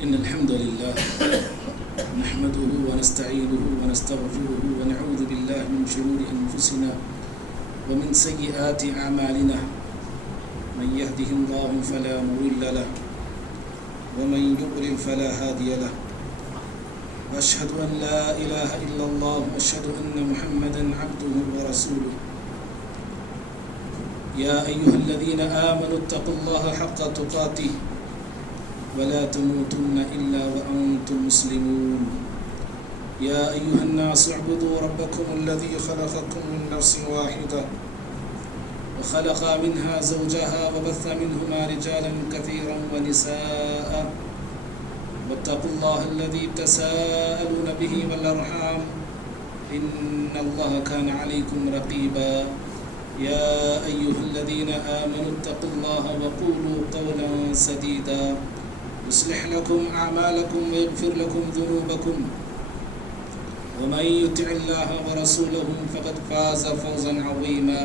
إن الحمد لله نحمده ونستعينه ونستغفره ونعوذ بالله من شرور أنفسنا ومن سيئات أعمالنا من يهده الله فلا مضل له ومن يضلل فلا هادي له وأشهد أن لا إله إلا الله وأشهد أن محمدا عبده ورسوله يا أيها الذين آمنوا اتقوا الله حق تقاته ولا تموتن إلا وأنتم مسلمون يا أيها الناس اعبدوا ربكم الذي خلقكم من نفس واحدة وخلق منها زوجها وبث منهما رجالا كثيرا ونساء واتقوا الله الذي تساءلون به والأرحام إن الله كان عليكم رقيبا يا أيها الذين آمنوا اتقوا الله وقولوا قولا سديدا يصلح لكم أعمالكم ويغفر لكم ذنوبكم ومن يطع الله ورسوله فقد فاز فوزا عظيما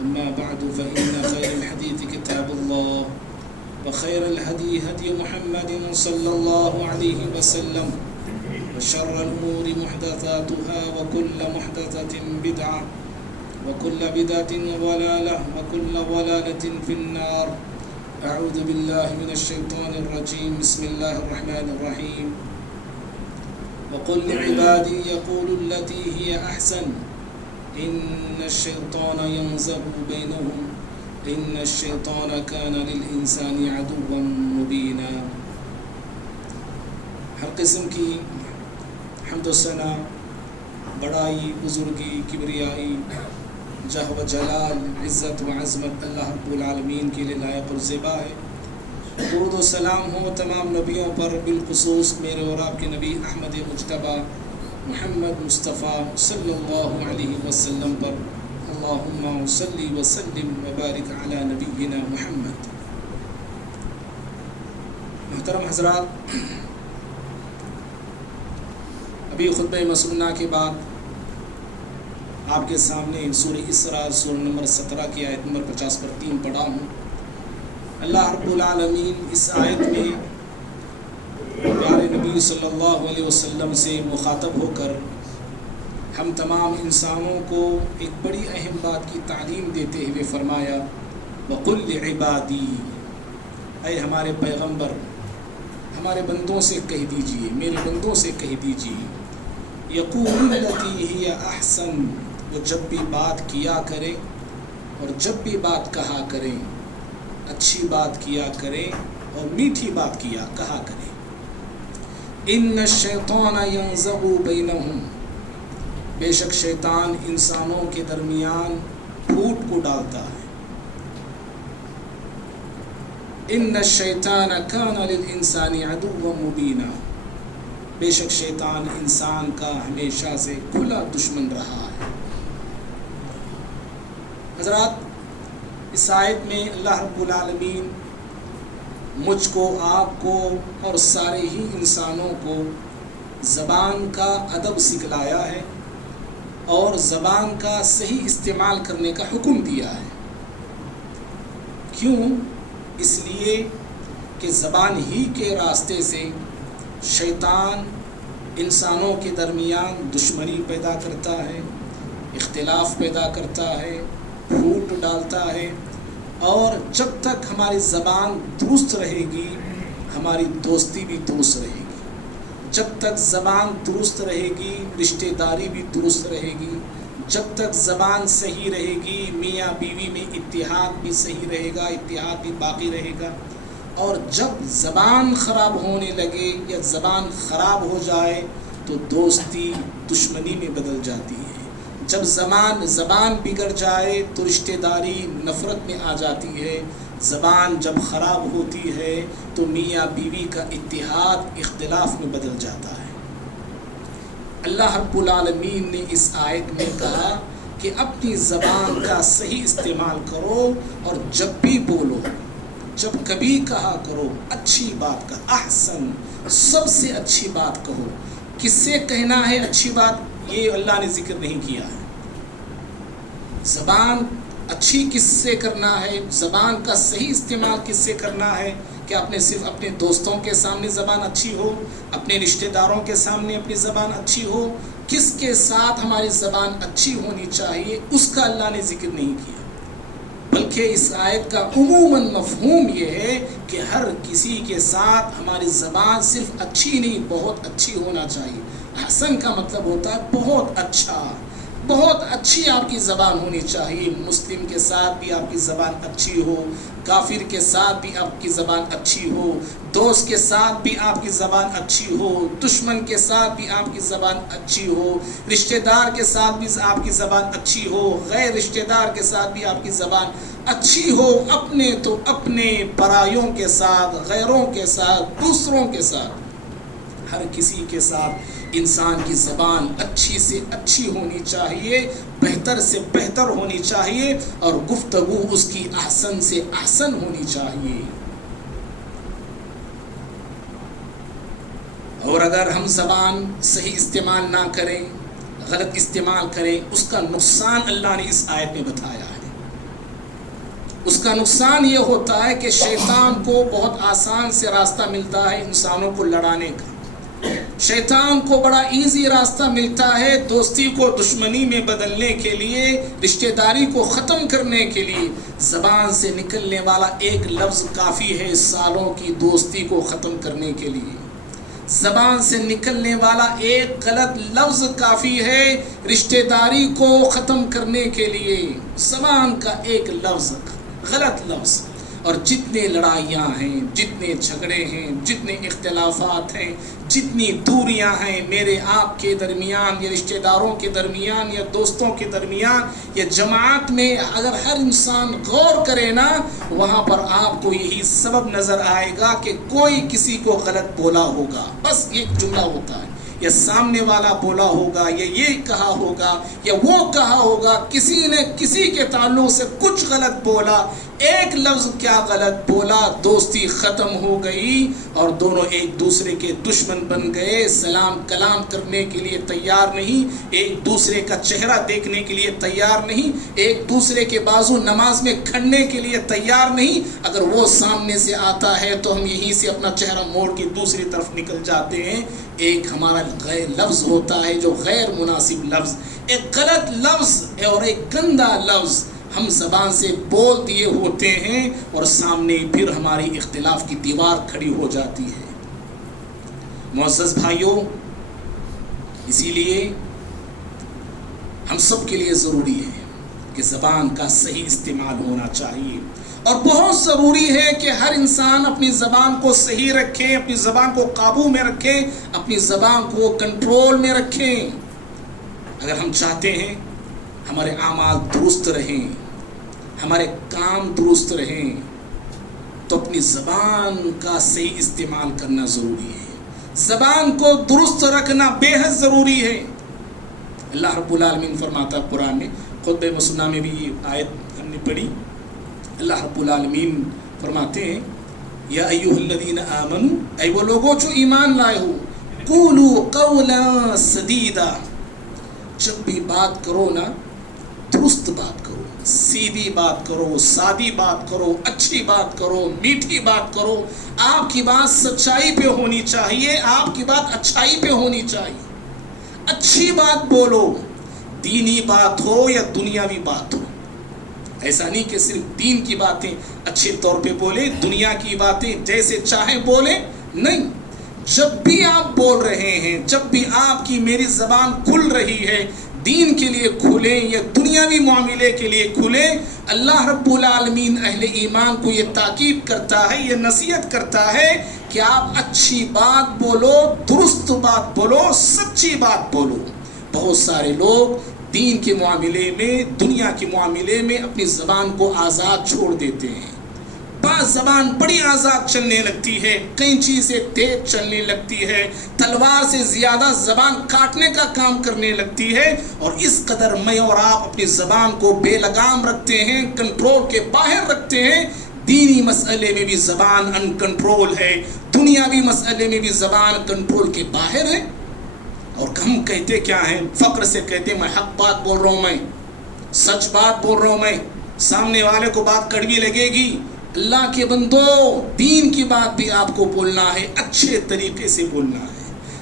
أما بعد فإن خير الحديث كتاب الله وخير الهدي هدي محمد صلى الله عليه وسلم وشر الأمور محدثاتها وكل محدثة بدعة وكل بدعة ضلالة وكل ضلالة في النار أعوذ بالله من الشيطان الرجيم بسم الله الرحمن الرحيم وقل لعبادي يقولوا التي هي أحسن إن الشيطان ينزغ بينهم إن الشيطان كان للإنسان عدوا مبينا. ہر قسم کی حمد و ثنا، بڑائی، بزرگی، کبریائی، جہ و جلال، عزت و عظمت اللہ رب العالمین کے لیے لائق اور زیبا ہے. درود و سلام ہو تمام نبیوں پر، بالخصوص میرے اور آپ کے نبی احمد مجتبیٰ محمد مصطفیٰ صلی اللہ علیہ وسلم پر. اللہم صلی وسلم وبارک علی نبینا محمد. محترم حضرات، ابھی خطبہ مسنونہ کے بعد آپ کے سامنے سورہ اسراء سورہ نمبر 17 کی آیت نمبر 50 پر 3 پڑھا ہوں. اللہ رب العالمین اس آیت میں پیارے نبی صلی اللہ علیہ وسلم سے مخاطب ہو کر ہم تمام انسانوں کو ایک بڑی اہم بات کی تعلیم دیتے ہوئے فرمایا وَقُلْ لِعِبَادِي، اے ہمارے پیغمبر ہمارے بندوں سے کہہ دیجئے، میرے بندوں سے کہہ دیجئے، یقولوا التی ہی احسن، وہ جب بھی بات کیا کریں اور جب بھی بات کہا کریں اچھی بات کیا کریں اور میٹھی بات کہا کریں. ان الشیطان ینزغ بینہم، بے شک شیطان انسانوں کے درمیان پھوٹ کو ڈالتا ہے. ان الشیطان کان للانسان عدوا مبینا، بے شک شیطان انسان کا ہمیشہ سے کھلا دشمن رہا ہے. حضرات، اس آیت میں اللہ رب العالمین مجھ کو، آپ کو اور سارے ہی انسانوں کو زبان کا ادب سکھلایا ہے اور زبان کا صحیح استعمال کرنے کا حکم دیا ہے. کیوں؟ اس لیے کہ زبان ہی کے راستے سے شیطان انسانوں کے درمیان دشمنی پیدا کرتا ہے، اختلاف پیدا کرتا ہے، پھوٹ ڈالتا ہے. اور جب تک ہماری زبان درست رہے گی ہماری دوستی بھی درست رہے گی. جب تک زبان درست رہے گی رشتہ داری بھی درست رہے گی. جب تک زبان صحیح رہے گی میاں بیوی میں اتحاد بھی صحیح رہے گا، اتحاد بھی باقی رہے گا. اور جب زبان خراب ہونے لگے یا زبان خراب ہو جائے تو دوستی دشمنی میں بدل جاتی ہے. جب زبان بگڑ جائے تو رشتہ داری نفرت میں آ جاتی ہے. زبان جب خراب ہوتی ہے تو میاں بیوی کا اتحاد اختلاف میں بدل جاتا ہے. اللہ رب العالمین نے اس آیت میں کہا کہ اپنی زبان کا صحیح استعمال کرو اور جب بھی بولو، جب کبھی کہا کرو اچھی بات کا، احسن، سب سے اچھی بات کہو. کس سے کہنا ہے اچھی بات یہ اللہ نے ذکر نہیں کیا ہے. زبان اچھی کس سے کرنا ہے، زبان کا صحیح استعمال کس سے کرنا ہے کیا صرف اپنے دوستوں کے سامنے زبان اچھی ہو، اپنے رشتہ داروں کے سامنے اپنی زبان اچھی ہو؟ کس کے ساتھ ہماری زبان اچھی ہونی چاہیے اس کا اللہ نے ذکر نہیں کیا، بلکہ اس آیت کا عموماً مفہوم یہ ہے کہ ہر کسی کے ساتھ ہماری زبان صرف اچھی نہیں، بہت اچھی ہونا چاہیے۔ احسن کا مطلب ہوتا ہے بہت اچھا، بہت اچھی آپ کی زبان ہونی چاہیے۔ مسلم کے ساتھ بھی آپ کی زبان اچھی ہو، کافر کے ساتھ بھی آپ کی زبان اچھی ہو، دوست کے ساتھ بھی آپ کی زبان اچھی ہو، دشمن کے ساتھ بھی آپ کی زبان اچھی ہو، رشتہ دار کے ساتھ بھی آپ کی زبان اچھی ہو، غیر رشتہ دار کے ساتھ بھی آپ کی زبان اچھی ہو، اپنے تو اپنے، پرایوں کے ساتھ، غیروں کے ساتھ، دوسروں کے ساتھ، ہر کسی کے ساتھ انسان کی زبان اچھی سے اچھی ہونی چاہیے، بہتر سے بہتر ہونی چاہیے، اور گفتگو اس کی احسن سے احسن ہونی چاہیے۔ اور اگر ہم زبان صحیح استعمال نہ کریں، غلط استعمال کریں، اس کا نقصان اللہ نے اس آیت میں بتایا ہے۔ اس کا نقصان یہ ہوتا ہے کہ شیطان کو بہت آسان سے راستہ ملتا ہے انسانوں کو لڑانے کا۔ شیطان کو بڑا ایزی راستہ ملتا ہے دوستی کو دشمنی میں بدلنے کے لیے، رشتہ داری کو ختم کرنے کے لیے۔ زبان سے نکلنے والا ایک لفظ کافی ہے سالوں کی دوستی کو ختم کرنے کے لیے۔ زبان سے نکلنے والا ایک غلط لفظ کافی ہے رشتہ داری کو ختم کرنے کے لیے۔ زبان کا ایک لفظ، غلط لفظ، اور جتنے لڑائیاں ہیں، جتنے جھگڑے ہیں، جتنے اختلافات ہیں، جتنی دوریاں ہیں میرے آپ کے درمیان، یا رشتہ داروں کے درمیان، یا دوستوں کے درمیان، یا جماعت میں، اگر ہر انسان غور کرے نا، وہاں پر آپ کو یہی سبب نظر آئے گا کہ کوئی کسی کو غلط بولا ہوگا۔ بس ایک جملہ ہوتا ہے، یا سامنے والا بولا ہوگا، یا یہ کہا ہوگا، یا وہ کہا ہوگا، کسی نے کسی کے تعلق سے کچھ غلط بولا، ایک لفظ کیا غلط بولا، دوستی ختم ہو گئی اور دونوں ایک دوسرے کے دشمن بن گئے، سلام کلام کرنے کے لیے تیار نہیں، ایک دوسرے کا چہرہ دیکھنے کے لیے تیار نہیں، ایک دوسرے کے بازو نماز میں کھڑنے کے لیے تیار نہیں۔ اگر وہ سامنے سے آتا ہے تو ہم یہیں سے اپنا چہرہ موڑ کے دوسری طرف نکل جاتے ہیں۔ ایک ہمارا غیر لفظ ہوتا ہے جو غیر مناسب لفظ، ایک غلط لفظ اور ایک گندا لفظ ہم زبان سے بول دیے ہوتے ہیں، اور سامنے پھر ہماری اختلاف کی دیوار کھڑی ہو جاتی ہے۔ معزز بھائیوں، اسی لیے ہم سب کے لیے ضروری ہے کہ زبان کا صحیح استعمال ہونا چاہیے، اور بہت ضروری ہے کہ ہر انسان اپنی زبان کو صحیح رکھے، اپنی زبان کو قابو میں رکھے، اپنی زبان کو کنٹرول میں رکھیں۔ اگر ہم چاہتے ہیں ہمارے اعمال درست رہیں، ہمارے کام درست رہیں، تو اپنی زبان کا صحیح استعمال کرنا ضروری ہے۔ زبان کو درست رکھنا بے حد ضروری ہے۔ اللہ رب العالمین فرماتا ہے قرآن میں، خطبہ مسنہ میں بھی یہ آیت ہم نے پڑھی، اللہ رب العالمین فرماتے ہیں، یا ایھا الذین آمنوا، اے وہ لوگوں جو ایمان لائے ہو، قولوا قولا سدیدا، جب بھی بات کرو نا درست بات کرو، سیدھی بات کرو، سادی بات کرو، اچھی بات کرو، میٹھی بات کرو۔ آپ کی بات سچائی پہ ہونی چاہیے، آپ کی بات اچھائی پہ ہونی چاہیے۔ اچھی بات بولو، دینی بات ہو یا دنیاوی بات ہو۔ ایسا نہیں کہ صرف دین کی باتیں اچھے طور پہ بولے، دنیا کی باتیں جیسے چاہیں بولے، نہیں۔ جب بھی آپ بول رہے ہیں، جب بھی آپ کی میری زبان کھل رہی ہے، دین کے لیے کھلیں یا دنیاوی معاملے کے لیے کھلیں، اللہ رب العالمین اہل ایمان کو یہ تاکید کرتا ہے، یہ نصیحت کرتا ہے کہ آپ اچھی بات بولو، درست بات بولو، سچی بات بولو۔ بہت سارے لوگ دین کے معاملے میں، دنیا کے معاملے میں اپنی زبان کو آزاد چھوڑ دیتے ہیں۔ بعض زبان بڑی آزاد چلنے لگتی ہے، قینچی سے تیز چلنے لگتی ہے، تلوار سے زیادہ زبان کاٹنے کا کام کرنے لگتی ہے، اور اس قدر میں اور آپ اپنی زبان کو بے لگام رکھتے ہیں، کنٹرول کے باہر رکھتے ہیں۔ دینی مسئلے میں بھی زبان ان کنٹرول ہے، دنیاوی مسئلے میں بھی زبان کنٹرول کے باہر ہے۔ اور ہم کہتے کیا ہیں؟ فخر سے کہتے ہیں میں حق بات بول رہا ہوں، میں سچ بات بول رہا ہوں، میں سامنے والے کو بات کڑوی لگے گی، اللہ کے بندو دین کی بات بھی آپ کو بولنا ہے، اچھے طریقے سے بولنا ہے،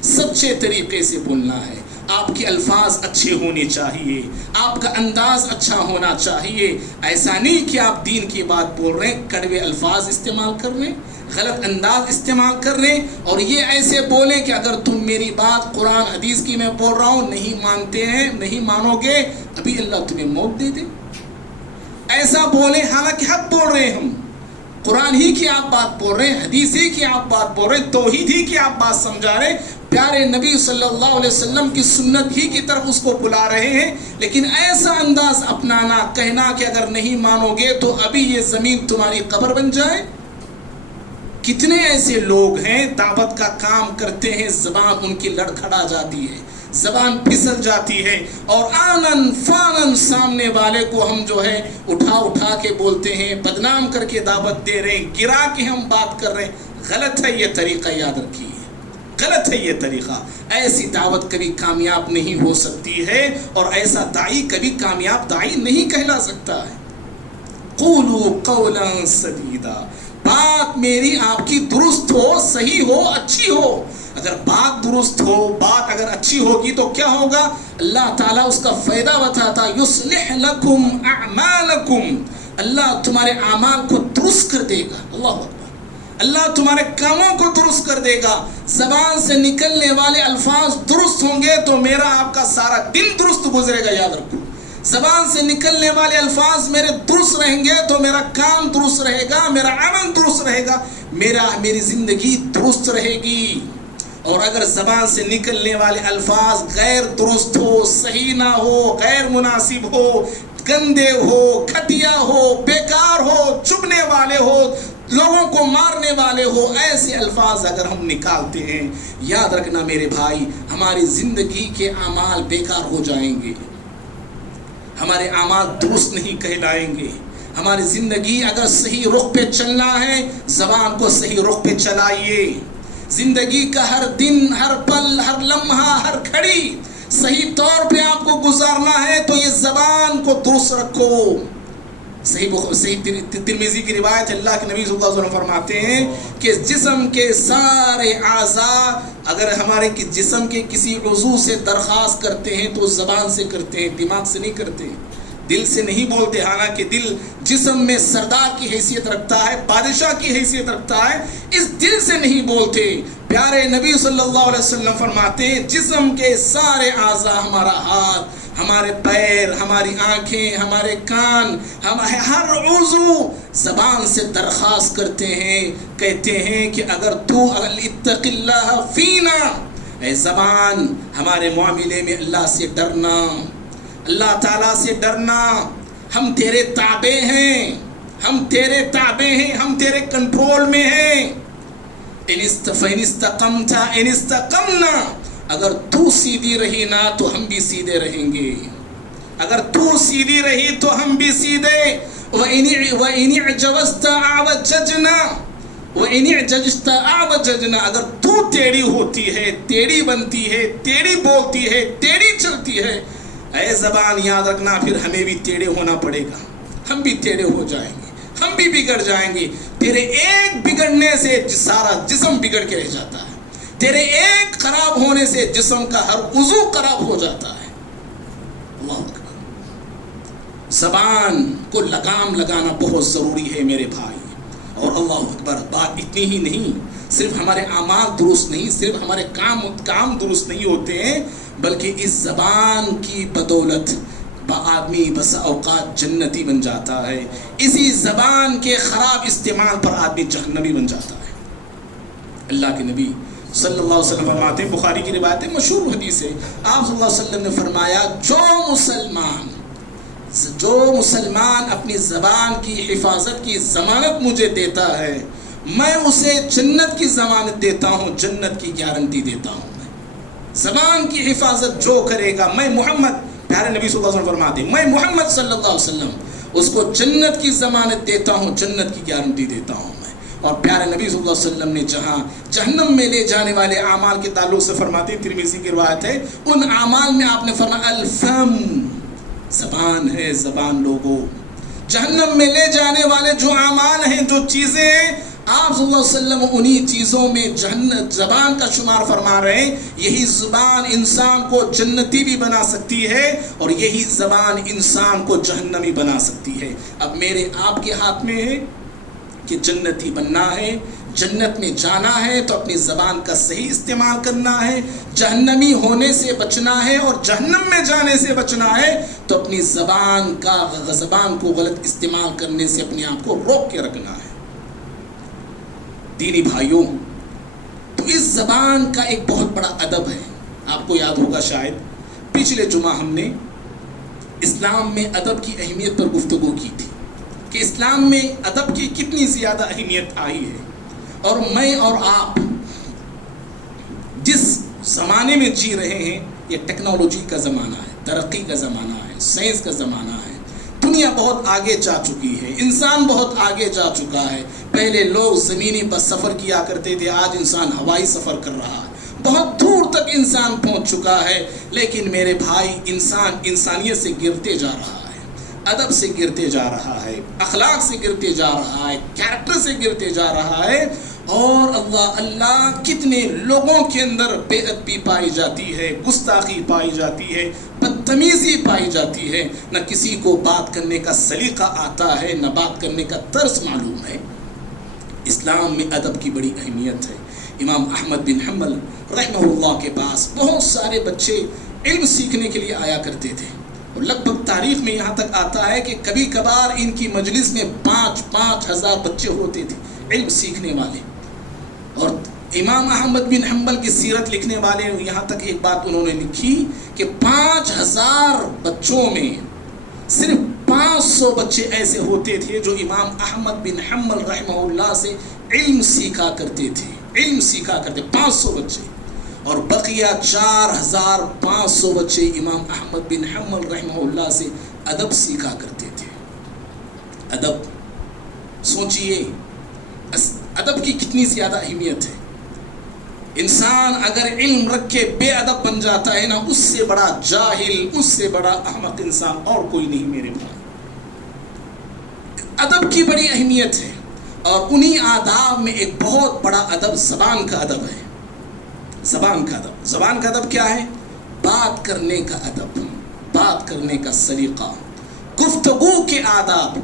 سچے طریقے سے بولنا ہے، آپ کے الفاظ اچھے ہونے چاہیے، آپ کا انداز اچھا ہونا چاہیے۔ ایسا نہیں کہ آپ دین کی بات بول رہے ہیں، کڑوے الفاظ استعمال کر رہے ہیں، غلط انداز استعمال کر رہے ہیں، اور یہ ایسے بولیں کہ اگر تم میری بات قرآن حدیث کی میں بول رہا ہوں نہیں مانتے ہیں، نہیں مانو گے، ابھی اللہ تمہیں موت دے دے۔ ایسا بولیں، حالانکہ حق بول رہے ہیں، ہم قرآن ہی کی آپ بات بول رہے ہیں، حدیث ہی کی آپ بات بول رہے ہیں، توحید ہی کی آپ بات سمجھا رہے ہیں، پیارے نبی صلی اللہ علیہ وسلم کی سنت ہی کی طرف اس کو بلا رہے ہیں، لیکن ایسا انداز اپنانا، کہنا کہ اگر نہیں مانو گے تو ابھی یہ زمین تمہاری قبر بن جائے۔ کتنے ایسے لوگ ہیں دعوت کا کام کرتے ہیں، زبان ان کی لڑکھڑا جاتی ہے، زبان پھسل جاتی ہے، اور آنن فانن سامنے والے کو ہم جو ہے اٹھا کے بولتے ہیں، بدنام کر کے دعوت دے رہے ہیں، گرا کے ہم بات کر رہے ہیں۔ غلط ہے یہ طریقہ، یاد رکھیے، غلط ہے یہ طریقہ۔ ایسی دعوت کبھی کامیاب نہیں ہو سکتی ہے، اور ایسا داعی کبھی کامیاب داعی نہیں کہلا سکتا ہے۔ قولوا قولا سدیدا، بات میری آپ کی درست ہو، صحیح ہو، اچھی ہو۔ اگر بات درست ہو، بات اگر اچھی ہوگی تو کیا ہوگا؟ اللہ تعالیٰ اس کا فائدہ بتاتا، یصلح لکم اعمالکم، اللہ تمہارے اعمال کو درست کر دے گا۔ اللہ اکبر، اللہ تمہارے کاموں کو درست کر دے گا۔ زبان سے نکلنے والے الفاظ درست ہوں گے تو میرا آپ کا سارا دن درست گزرے گا، یاد رکھو۔ زبان سے نکلنے والے الفاظ میرے درست رہیں گے تو میرا کام درست رہے گا، میرا عمل درست رہے گا، میری زندگی درست رہے گی۔ اور اگر زبان سے نکلنے والے الفاظ غیر درست ہو، صحیح نہ ہو، غیر مناسب ہو، گندے ہو، گھٹیا ہو، بیکار ہو، چبھنے والے ہو، لوگوں کو مارنے والے ہو، ایسے الفاظ اگر ہم نکالتے ہیں، یاد رکھنا میرے بھائی، ہماری زندگی کے اعمال بیکار ہو جائیں گے، ہمارے اعمال درست نہیں کہلائیں گے۔ ہماری زندگی اگر صحیح رخ پہ چلنا ہے، زبان کو صحیح رخ پہ چلائیے۔ زندگی کا ہر دن، ہر پل، ہر لمحہ، ہر گھڑی صحیح طور پہ آپ کو گزارنا ہے تو یہ زبان کو درست رکھو۔ صحیح ترمذی کی روایت، اللہ کے نبی صلی اللہ علیہ وسلم فرماتے ہیں کہ جسم کے سارے اعضاء اگر ہمارے جسم کے کسی عضو سے درخواست کرتے ہیں تو زبان سے کرتے ہیں، دماغ سے نہیں کرتے، دل سے نہیں بولتے، حالانکہ دل جسم میں سردار کی حیثیت رکھتا ہے، بادشاہ کی حیثیت رکھتا ہے، اس دل سے نہیں بولتے۔ پیارے نبی صلی اللہ علیہ وسلم فرماتے ہیں جسم کے سارے اعضاء، ہمارا ہاتھ، ہمارے پیر، ہماری آنکھیں، ہمارے کان، ہر عضو زبان سے درخواست کرتے ہیں، کہتے ہیں کہ اگر اتق اللہ فینا، اے زبان ہمارے معاملے میں اللہ سے ڈرنا، اللہ تعالیٰ سے ڈرنا، ہم تیرے تابع ہیں، ہم تیرے تابع ہیں، ہم تیرے کنٹرول میں ہیں۔ ان استقمنا، اگر تو سیدھی رہی نا تو ہم بھی سیدھے رہیں گے، اگر تو سیدھی رہی تو ہم بھی سیدھے۔ وَإِنِ اعْجَوَزْتَ أَعْوَجَجْنَا، اگر تو ٹیڑھی ہوتی ہے، ٹیڑھی بنتی ہے، ٹیڑھی بولتی ہے، ٹیڑھی چلتی ہے، اے زبان یاد رکھنا پھر ہمیں بھی ٹیڑھے ہونا پڑے گا، ہم بھی ٹیڑھے ہو جائیں گے، ہم بھی بگڑ جائیں گے۔ تیرے ایک بگڑنے سے سارا جسم بگڑ کے رہ جاتا ہے، تیرے ایک خراب ہونے سے جسم کا ہر عضو خراب ہو جاتا ہے۔ اللہ اکبر، زبان کو لگام لگانا بہت ضروری ہے میرے بھائی۔ اور اللہ اکبر، بات اتنی ہی نہیں، صرف ہمارے اعمال درست نہیں، صرف ہمارے کام درست نہیں ہوتے ہیں، بلکہ اس زبان کی بدولت آدمی بسا اوقات جنتی بن جاتا ہے، اسی زبان کے خراب استعمال پر آدمی جہنمی بن جاتا ہے۔ اللہ کے نبی صلی اللہ علیہ وسلم فرماتے ہیں، بخاری کی روایت ہے، مشہور حدیث ہے، آپ صلی اللہ علیہ وسلم نے فرمایا جو مسلمان اپنی زبان کی حفاظت کی ضمانت مجھے دیتا ہے، میں اسے جنت کی ضمانت دیتا ہوں، جنت کی گارنٹی دیتا ہوں۔ زبان کی حفاظت جو کرے گا، میں محمد، پیارے نبی صلی اللہ علیہ وسلم فرماتے ہیں، میں محمد صلی اللہ علیہ وسلم اس کو جنت کی ضمانت دیتا ہوں، جنت کی گارنٹی دیتا ہوں میں۔ اور پیارے نبی صلی اللہ علیہ وسلم نے جہاں جہنم میں لے جانے والے اعمال کے تعلق سے فرماتے ہیں، ترمذی کی روایت ہے، ان اعمال میں آپ نے فرمایا الفم، زبان ہے، زبان لوگوں، جہنم میں لے جانے والے جو اعمال ہیں، جو چیزیں ہیں، آپ صلی اللہ علیہ وسلم انہی چیزوں میں زبان کا شمار فرما رہے ہیں. یہی زبان انسان کو جنتی بھی بنا سکتی ہے اور یہی زبان انسان کو جہنمی بنا سکتی ہے. اب میرے آپ کے ہاتھ میں ہے کہ جنتی بننا ہے، جنت میں جانا ہے تو اپنی زبان کا صحیح استعمال کرنا ہے، جہنمی ہونے سے بچنا ہے اور جہنم میں جانے سے بچنا ہے تو اپنی زبان کو غلط استعمال کرنے سے اپنے آپ کو روک کے رکھنا ہے. دینی بھائیوں، تو اس زبان کا ایک بہت بڑا ادب ہے. آپ کو یاد ہوگا شاید پچھلے جمعہ ہم نے اسلام میں ادب کی اہمیت پر گفتگو کی تھی کہ اسلام میں ادب کی کتنی زیادہ اہمیت آئی ہے. اور میں اور آپ جس زمانے میں جی رہے ہیں یہ ٹیکنالوجی کا زمانہ ہے، ترقی کا زمانہ ہے، سائنس کا زمانہ ہے. دنیا بہت آگے جا چکی ہے، انسان بہت آگے جا چکا ہے. پہلے لوگ زمینی پر سفر کیا کرتے تھے، آج انسان ہوائی سفر کر رہا ہے. بہت دور تک انسان پہنچ چکا ہے. لیکن میرے بھائی، انسان انسانیت سے گرتے جا رہا ہے، ادب سے گرتے جا رہا ہے، اخلاق سے گرتے جا رہا ہے، کیریکٹر سے گرتے جا رہا ہے. اور اللہ کتنے لوگوں کے اندر بے ادبی پائی جاتی ہے، گستاخی پائی جاتی ہے، بدتمیزی پائی جاتی ہے. نہ کسی کو بات کرنے کا سلیقہ آتا ہے، نہ بات کرنے کا طرز معلوم ہے. اسلام میں ادب کی بڑی اہمیت ہے. امام احمد بن حنبل رحمہ اللہ کے پاس بہت سارے بچے علم سیکھنے کے لیے آیا کرتے تھے. اور لگ بھگ تاریخ میں یہاں تک آتا ہے کہ کبھی کبھار ان کی مجلس میں 5,000 بچے ہوتے تھے علم سیکھنے والے. اور امام احمد بن حنبل کی سیرت لکھنے والے یہاں تک ایک بات انہوں نے لکھی کہ 5,000 بچوں میں صرف 500 بچے ایسے ہوتے تھے جو امام احمد بن حنبل رحمہ اللہ سے علم سیکھا کرتے تھے. علم سیکھا کرتے 500 بچے، اور بقیہ 4,500 بچے امام احمد بن حنبل رحمہ اللہ سے ادب سیکھا کرتے تھے. ادب، سوچئے ادب کی کتنی زیادہ اہمیت ہے. انسان اگر علم رکھ کے بے ادب بن جاتا ہے نا، اس سے بڑا جاہل، اس سے بڑا احمق انسان اور کوئی نہیں میرے بھائی. ادب کی بڑی اہمیت ہے. اور انہی آداب میں ایک بہت بڑا ادب زبان کا ادب ہے. زبان کا ادب، زبان کا ادب کیا ہے؟ بات کرنے کا ادب، بات کرنے کا سلیقہ، گفتگو کے آداب.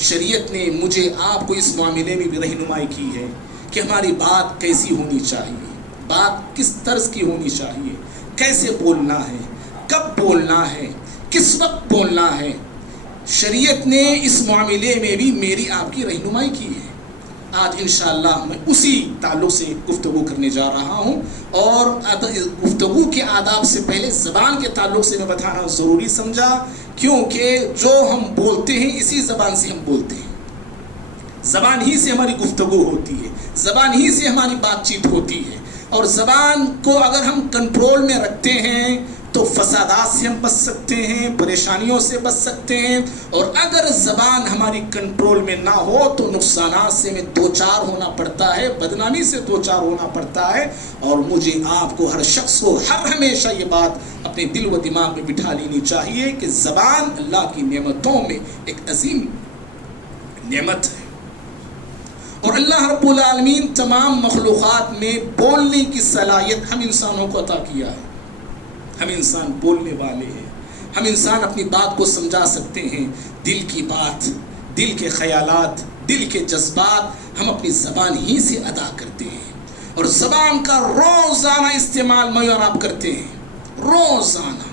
شریعت نے مجھے آپ کو اس معاملے میں بھی رہنمائی کی ہے کہ ہماری بات کیسی ہونی چاہیے، بات کس طرز کی ہونی چاہیے، کیسے بولنا ہے، کب بولنا ہے، کس وقت بولنا ہے. شریعت نے اس معاملے میں بھی میری آپ کی رہنمائی کی ہے. آج انشاءاللہ میں اسی تعلق سے گفتگو کرنے جا رہا ہوں. اور گفتگو کے آداب سے پہلے زبان کے تعلق سے میں بتانا ضروری سمجھا، کیونکہ جو ہم بولتے ہیں اسی زبان سے ہم بولتے ہیں. زبان ہی سے ہماری گفتگو ہوتی ہے، زبان ہی سے ہماری بات چیت ہوتی ہے. اور زبان کو اگر ہم کنٹرول میں رکھتے ہیں تو فسادات سے ہم بچ سکتے ہیں، پریشانیوں سے بچ سکتے ہیں. اور اگر زبان ہماری کنٹرول میں نہ ہو تو نقصانات سے میں دوچار ہونا پڑتا ہے، بدنامی سے دوچار ہونا پڑتا ہے. اور مجھے آپ کو، ہر شخص کو ہمیشہ یہ بات اپنے دل و دماغ میں بٹھا لینی چاہیے کہ زبان اللہ کی نعمتوں میں ایک عظیم نعمت ہے. اور اللہ رب العالمین تمام مخلوقات میں بولنے کی صلاحیت ہم انسانوں کو عطا کیا ہے. ہم انسان بولنے والے ہیں، ہم انسان اپنی بات کو سمجھا سکتے ہیں. دل کی بات، دل کے خیالات، دل کے جذبات ہم اپنی زبان ہی سے ادا کرتے ہیں. اور زبان کا روزانہ استعمال میں اور آپ کرتے ہیں. روزانہ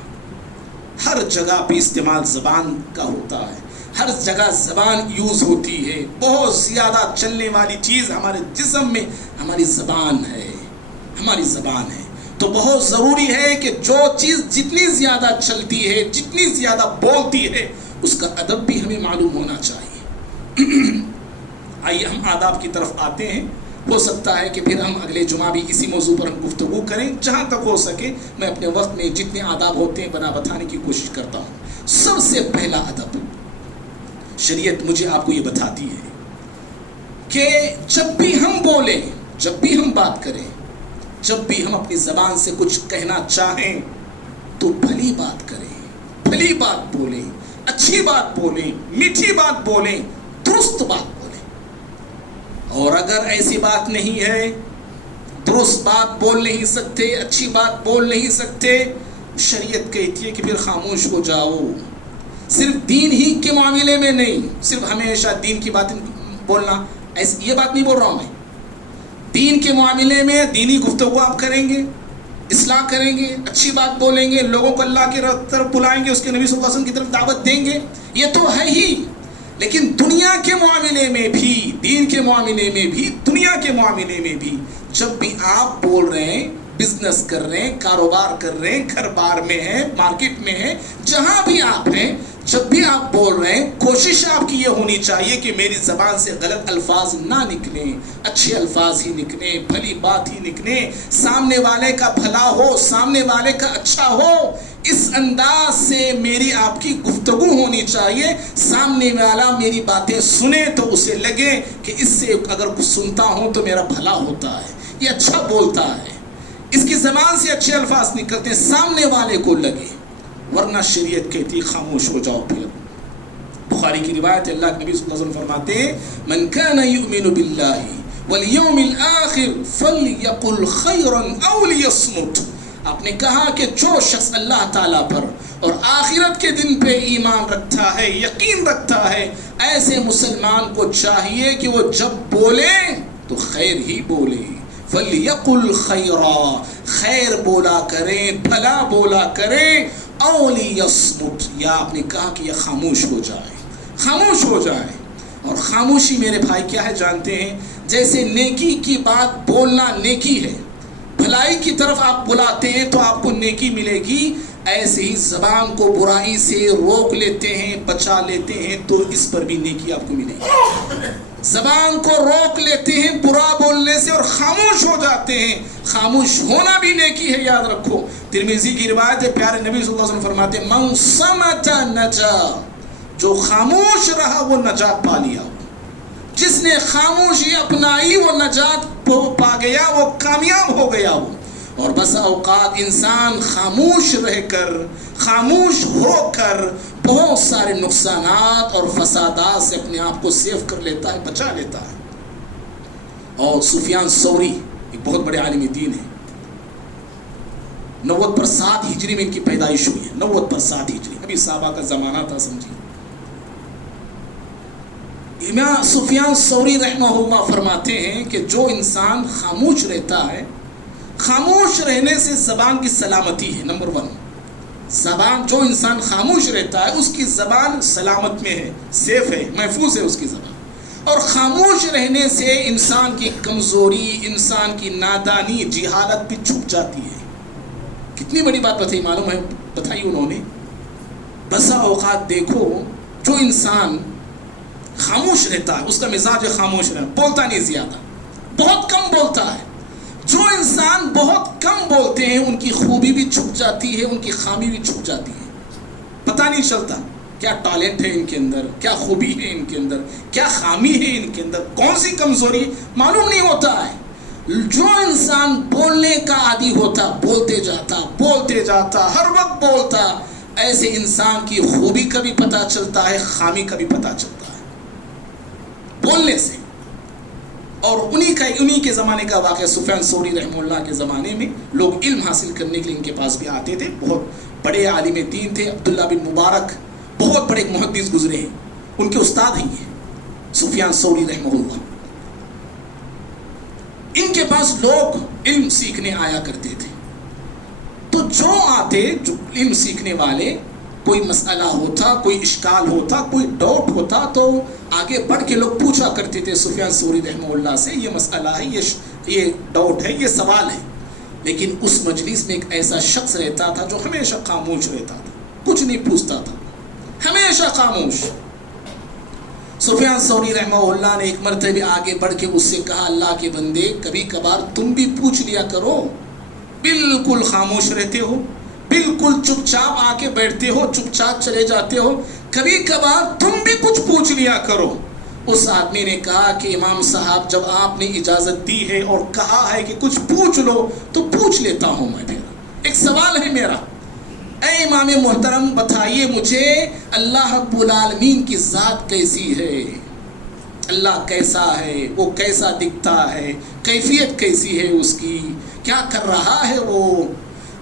ہر جگہ پہ استعمال زبان کا ہوتا ہے، ہر جگہ زبان یوز ہوتی ہے. بہت زیادہ چلنے والی چیز ہمارے جسم میں ہماری زبان ہے، ہماری زبان ہے. تو بہت ضروری ہے کہ جو چیز جتنی زیادہ چلتی ہے، جتنی زیادہ بولتی ہے، اس کا ادب بھی ہمیں معلوم ہونا چاہیے. آئیے ہم آداب کی طرف آتے ہیں. ہو سکتا ہے کہ پھر ہم اگلے جمعہ بھی اسی موضوع پر ہم گفتگو کریں. جہاں تک ہو سکے میں اپنے وقت میں جتنے آداب ہوتے ہیں بتانے کی کوشش کرتا ہوں. سب سے پہلا ادب شریعت مجھے آپ کو یہ بتاتی ہے کہ جب بھی ہم بولیں، جب بھی ہم بات کریں، جب بھی ہم اپنی زبان سے کچھ کہنا چاہیں تو بھلی بات کریں، بھلی بات بولیں، اچھی بات بولیں، میٹھی بات بولیں، درست بات بولیں. اور اگر ایسی بات نہیں ہے، درست بات بول نہیں سکتے، اچھی بات بول نہیں سکتے، شریعت کہتی ہے کہ پھر خاموش ہو جاؤ. صرف دین ہی کے معاملے میں نہیں، صرف ہمیشہ دین کی باتیں بولنا، یہ بات نہیں بول رہا ہوں میں. دین کے معاملے میں دینی گفتگو آپ کریں گے، اصلاح کریں گے، اچھی بات بولیں گے، لوگوں کو اللہ کی طرف بلائیں گے، اس کے نبی صلی اللہ علیہ وسلم کی طرف دعوت دیں گے، یہ تو ہے ہی. لیکن دنیا کے معاملے میں بھی، دین کے معاملے میں بھی، دنیا کے معاملے میں بھی جب بھی آپ بول رہے ہیں، بزنس کر رہے ہیں، کاروبار کر رہے ہیں، گھر بار میں ہیں، مارکیٹ میں ہیں، جہاں بھی آپ ہیں، جب بھی آپ بول رہے ہیں، کوشش آپ کی یہ ہونی چاہیے کہ میری زبان سے غلط الفاظ نہ نکلیں، اچھے الفاظ ہی نکلیں، بھلی بات ہی نکلیں، سامنے والے کا بھلا ہو، سامنے والے کا اچھا ہو. اس انداز سے میری آپ کی گفتگو ہونی چاہیے. سامنے والا میری باتیں سنے تو اسے لگے کہ اس سے اگر کچھ سنتا ہوں تو میرا بھلا ہوتا ہے، یہ اچھا بولتا ہے، اس کی زبان سے اچھے الفاظ نکلتے ہیں، سامنے والے کو لگے. ورنہ شریعت کہتی خاموش ہو جاؤ. پھر بخاری کی روایت ہے، اللہ کے نبی صلی اللہ علیہ وسلم فرماتے ہیں من کان یؤمن باللہ والیوم الآخر فلیقل خیرا او لیصمت. آپ نے کہا کہ جو شخص اللہ تعالیٰ پر اور آخرت کے دن پہ ایمان رکھتا ہے، یقین رکھتا ہے، ایسے مسلمان کو چاہیے کہ وہ جب بولے تو خیر ہی بولے. فلیقل خیرا، خیر بولا کریں، بھلا بولا کریں. او لیصمت، یا آپ نے کہا کہ یہ خاموش ہو جائے، خاموش ہو جائے. اور خاموشی میرے بھائی کیا ہے جانتے ہیں؟ جیسے نیکی کی بات بولنا نیکی ہے، بھلائی کی طرف آپ بلاتے ہیں تو آپ کو نیکی ملے گی. ایسے ہی زبان کو برائی سے روک لیتے ہیں، بچا لیتے ہیں تو اس پر بھی نیکی آپ کو ملے گی. زبان کو روک لیتے ہیں برا بولنے سے اور خاموش ہو جاتے ہیں، خاموش ہونا بھی نیکی ہے، یاد رکھو. ترمذی کی روایت ہے، پیارے نبی صلی اللہ علیہ وسلم فرماتے ہیں من صمت نجا، جو خاموش رہا وہ نجات پا لیا. جس نے خاموشی اپنائی وہ نجات پا گیا، وہ کامیاب ہو گیا. وہ اور بس اوقات انسان خاموش رہ کر، خاموش ہو کر بہت سارے نقصانات اور فسادات سے اپنے آپ کو سیو کر لیتا ہے، بچا لیتا ہے. اور سفیان ثوری ایک بہت بڑے عالم دین ہے، 90 ہجری میں ان کی پیدائش ہوئی ہے. 90 ہجری، ابھی صحابہ کا زمانہ تھا، سمجھیے. امام سفیان ثوری رحمہ اللہ فرماتے ہیں کہ جو انسان خاموش رہتا ہے، خاموش رہنے سے زبان کی سلامتی ہے. نمبر 1، زبان، جو انسان خاموش رہتا ہے اس کی زبان سلامت میں ہے، سیف ہے، محفوظ ہے اس کی زبان. اور خاموش رہنے سے انسان کی کمزوری، انسان کی نادانی، جہالت بھی چھپ جاتی ہے. کتنی بڑی بات بتائی، معلوم ہے بتائی انہوں نے. بسا اوقات دیکھو جو انسان خاموش رہتا ہے، اس کا مزاج خاموش رہتا ہے، بولتا نہیں زیادہ، بہت کم بولتا ہے. جو انسان بہت کم بولتے ہیں ان کی خوبی بھی چھپ جاتی ہے، ان کی خامی بھی چھپ جاتی ہے. پتہ نہیں چلتا کیا ٹیلنٹ ہے ان کے اندر، کیا خوبی ہے ان کے اندر، کیا خامی ہے ان کے اندر، کون سی کمزوری، معلوم نہیں ہوتا ہے. جو انسان بولنے کا عادی ہوتا، بولتے جاتا، ہر وقت بولتا، ایسے انسان کی خوبی کا بھی پتہ چلتا ہے، خامی کا بھی پتہ چلتا ہے بولنے سے. اور انہی کے زمانے کا واقعہ، سفیان ثوری رحمہ اللہ کے زمانے میں لوگ علم حاصل کرنے کے لیے ان کے پاس بھی آتے تھے. بہت بڑے عالم دین تھے. عبداللہ بن مبارک بہت بڑے محدث گزرے ہیں، ان کے استاد ہی ہیں سفیان ثوری رحمہ اللہ. ان کے پاس لوگ علم سیکھنے آیا کرتے تھے. تو جو آتے، جو علم سیکھنے والے، کوئی مسئلہ ہوتا، کوئی اشکال ہوتا، کوئی ڈاؤٹ ہوتا تو آگے بڑھ کے لوگ پوچھا کرتے تھے سفیان ثوری رحمہ اللہ سے، یہ مسئلہ ہے، یہ ڈاؤٹ ہے، یہ سوال ہے. لیکن اس مجلس میں ایک ایسا شخص رہتا تھا جو ہمیشہ خاموش رہتا تھا، کچھ نہیں پوچھتا تھا، ہمیشہ خاموش. سفیان ثوری رحمہ اللہ نے ایک مرتبہ آگے بڑھ کے اس سے کہا، اللہ کے بندے کبھی کبھار تم بھی پوچھ لیا کرو. بالکل خاموش رہتے ہو، بالکل چپ چاپ آ کے بیٹھتے ہو، چپ چاپ چلے جاتے ہو، کبھی کبھار تم بھی کچھ پوچھ لیا کرو. اس آدمی نے کہا کہ امام صاحب جب آپ نے اجازت دی ہے اور کہا ہے کہ کچھ پوچھ لو تو پوچھ لیتا ہوں میں. پھر ایک سوال ہے میرا. اے امام محترم بتائیے مجھے اللہ رب العالمین کی ذات کیسی ہے، اللہ کیسا ہے، وہ کیسا دکھتا ہے، کیفیت کیسی ہے اس کی، کیا کر رہا ہے وہ؟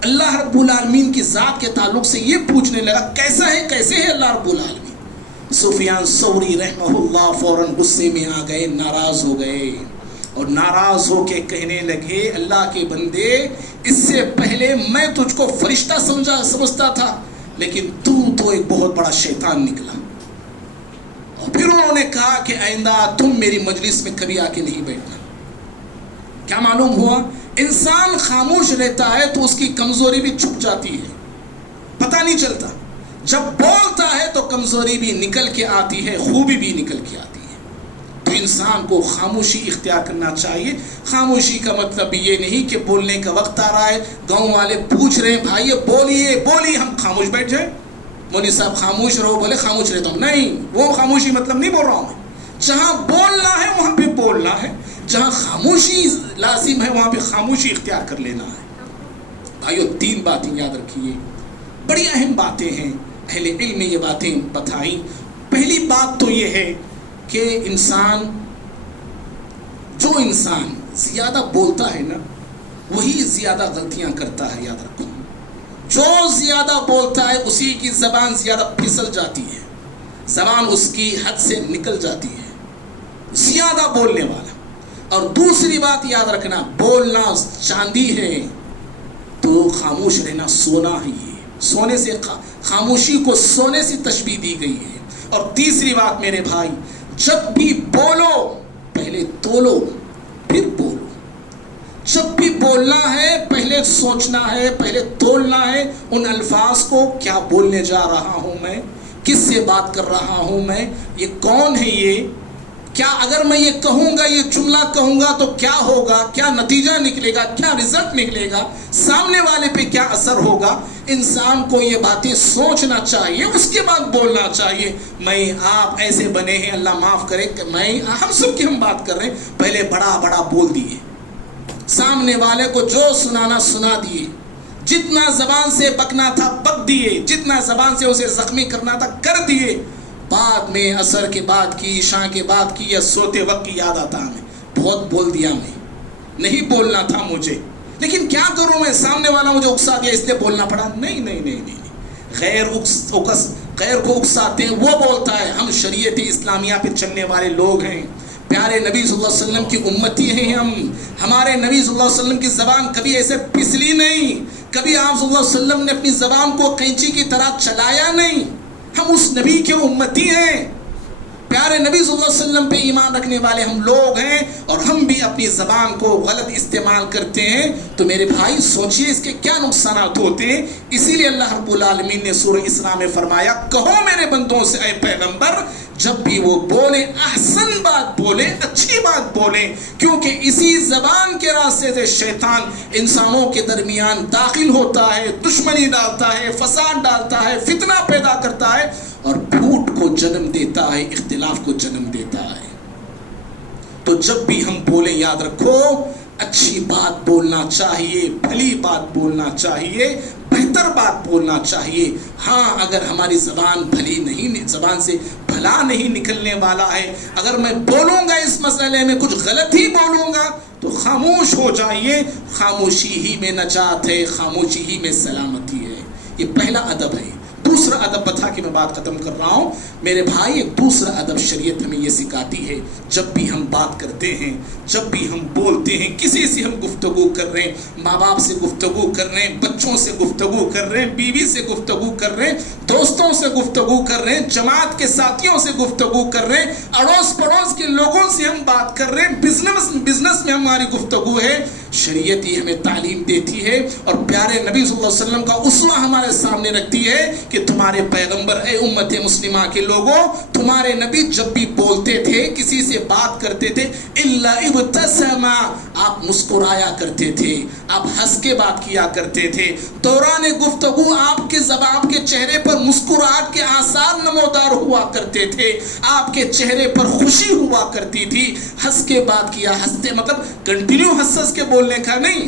اللہ رب العالمین کی ذات کے تعلق سے یہ پوچھنے لگا کیسا ہے، کیسے ہے اللہ رب العالمین؟ سفیان ثوری رحمہ اللہ فوراً غصے میں آ گئے، ناراض ہو گئے اور ناراض ہو کے کہنے لگے اللہ کے بندے، اس سے پہلے میں تجھ کو فرشتہ سمجھتا تھا، لیکن تو ایک بہت بڑا شیطان نکلا۔ اور پھر انہوں نے کہا کہ آئندہ تم میری مجلس میں کبھی آ کے نہیں بیٹھنا۔ کیا معلوم ہوا؟ انسان خاموش رہتا ہے تو اس کی کمزوری بھی چھپ جاتی ہے، پتہ نہیں چلتا۔ جب بولتا ہے تو کمزوری بھی نکل کے آتی ہے، خوبی بھی نکل کے آتی ہے۔ تو انسان کو خاموشی اختیار کرنا چاہیے۔ خاموشی کا مطلب یہ نہیں کہ بولنے کا وقت آ رہا ہے، گاؤں والے پوچھ رہے ہیں بھائی بولیے ہم خاموش بیٹھ جائیں، مولوی صاحب خاموش رہو، بولے خاموش رہتا ہوں، نہیں، وہ خاموشی مطلب نہیں بول رہا ہوں میں۔ جہاں بولنا ہے وہاں پہ بولنا ہے، جہاں خاموشی لازم ہے وہاں پہ خاموشی اختیار کر لینا ہے۔ بھائیو 3 باتیں یاد رکھیے، بڑی اہم باتیں ہیں، اہل علم نے یہ باتیں بتائیں۔ پہلی بات تو یہ ہے کہ انسان زیادہ بولتا ہے نا وہی زیادہ غلطیاں کرتا ہے، یاد رکھو۔ جو زیادہ بولتا ہے اسی کی زبان زیادہ پھسل جاتی ہے، زبان اس کی حد سے نکل جاتی ہے، زیادہ بولنے والا۔ اور دوسری بات یاد رکھنا، بولنا چاندی ہے تو خاموش رہنا سونا ہی ہے، سونے سے خاموشی کو سونے سے تشبیہ دی گئی ہے۔ اور تیسری بات میرے بھائی، جب بھی بولو پہلے تولو پھر بولو۔ جب بھی بولنا ہے پہلے سوچنا ہے، پہلے تولنا ہے ان الفاظ کو، کیا بولنے جا رہا ہوں میں، کس سے بات کر رہا ہوں میں، یہ کون ہے، یہ کیا، اگر میں یہ کہوں گا، یہ جملہ کہوں گا تو کیا ہوگا، کیا نتیجہ نکلے گا، کیا رزلٹ نکلے گا، سامنے والے پہ کیا اثر ہوگا۔ انسان کو یہ باتیں سوچنا چاہیے، اس کے بعد بولنا چاہیے۔ میں آپ ایسے بنے ہیں، اللہ معاف کرے کہ ہم سب کی ہم بات کر رہے ہیں، پہلے بڑا بول دیے، سامنے والے کو جو سنانا سنا دیے، جتنا زبان سے بکنا تھا بک دیے، جتنا زبان سے اسے زخمی کرنا تھا کر دیے۔ بعد میں عصر کے بعد کی، عشاء کے بعد کی یا سوتے وقت کی یاد آتا ہمیں بہت بول دیا، میں نہیں بولنا تھا مجھے، لیکن کیا کروں میں، سامنے والا مجھے اکسا دیا اس لیے بولنا پڑا۔ نہیں، غیر کو اکساتے ہیں وہ بولتا ہے۔ ہم شریعت اسلامیہ پہ چلنے والے لوگ ہیں، پیارے نبی صلی اللہ علیہ وسلم کی امتی ہیں ہم۔ ہمارے نبی صلی اللہ علیہ وسلم کی زبان کبھی ایسے پھسلی نہیں، کبھی آپ صلی اللہ علیہ وسلم نے اپنی زبان کو قینچی کی طرح چلایا نہیں۔ ہم اس نبی کے امتی ہیں، پیارے نبی صلی اللہ علیہ وسلم پہ ایمان رکھنے والے ہم لوگ ہیں، اور ہم بھی اپنی زبان کو غلط استعمال کرتے ہیں۔ تو میرے بھائی سوچئے اس کے کیا نقصانات ہوتے ہیں۔ اسی لیے اللہ رب العالمین نے سورہ اسراء میں فرمایا، کہو میرے بندوں سے اے پیغمبر، جب بھی وہ بولے احسن بات بولے، اچھی بات بولے، کیونکہ اسی زبان کے راستے سے شیطان انسانوں کے درمیان داخل ہوتا ہے، دشمنی ڈالتا ہے، فساد ڈالتا ہے، فتنہ پیدا کرتا ہے، اور جھوٹ کو جنم دیتا ہے، اختلاف کو جنم دیتا ہے۔ تو جب بھی ہم بولیں یاد رکھو، اچھی بات بولنا چاہیے، بھلی بات بولنا چاہیے، بہتر بات بولنا چاہیے۔ ہاں اگر ہماری زبان زبان سے بھلا نہیں نکلنے والا ہے، اگر میں بولوں گا اس مسئلے میں کچھ غلط ہی بولوں گا تو خاموش ہو جائیے، خاموشی ہی میں نجات ہے، خاموشی ہی میں سلامتی ہے۔ یہ پہلا ادب ہے۔ دوسرا ادب بتا کے میں بات ختم کر رہا ہوں میرے بھائی، ایک دوسرا ادب شریعت ہمیں یہ سکھاتی ہے، جب بھی ہم بات کرتے ہیں، جب بھی ہم بولتے ہیں، کسی سے ہم گفتگو کر رہے ہیں، ماں باپ سے گفتگو کر رہے ہیں، بچوں سے گفتگو کر رہے ہیں، بیوی سے گفتگو کر رہے ہیں، دوستوں سے گفتگو کر رہے ہیں، جماعت کے ساتھیوں سے گفتگو کر رہے ہیں، اڑوس پڑوس کے لوگوں سے ہم بات کر رہے ہیں، بزنس میں ہماری گفتگو ہے، شریعت ہی ہمیں تعلیم دیتی ہے، اور پیارے نبی صلی اللہ علیہ وسلم کا اسوہ ہمارے سامنے رکھتی ہے کہ تمہارے پیغمبر، اے امت مسلمہ کے لوگوں، تمہارے نبی جب بھی بولتے تھے، کسی سے بات کرتے تھے، الا ابتسما، آپ مسکرایا کرتے تھے، آپ ہنس کے بات کیا کرتے تھے، دوران گفتگو آپ کے زبان کے چہرے پر مسکراہٹ کے آثار نمودار ہوا کرتے تھے، آپ کے چہرے پر خوشی ہوا کرتی تھی، ہنس کے بات کیا، ہنستے مطلب کنٹینیو ہنس کے بولنے کا نہیں،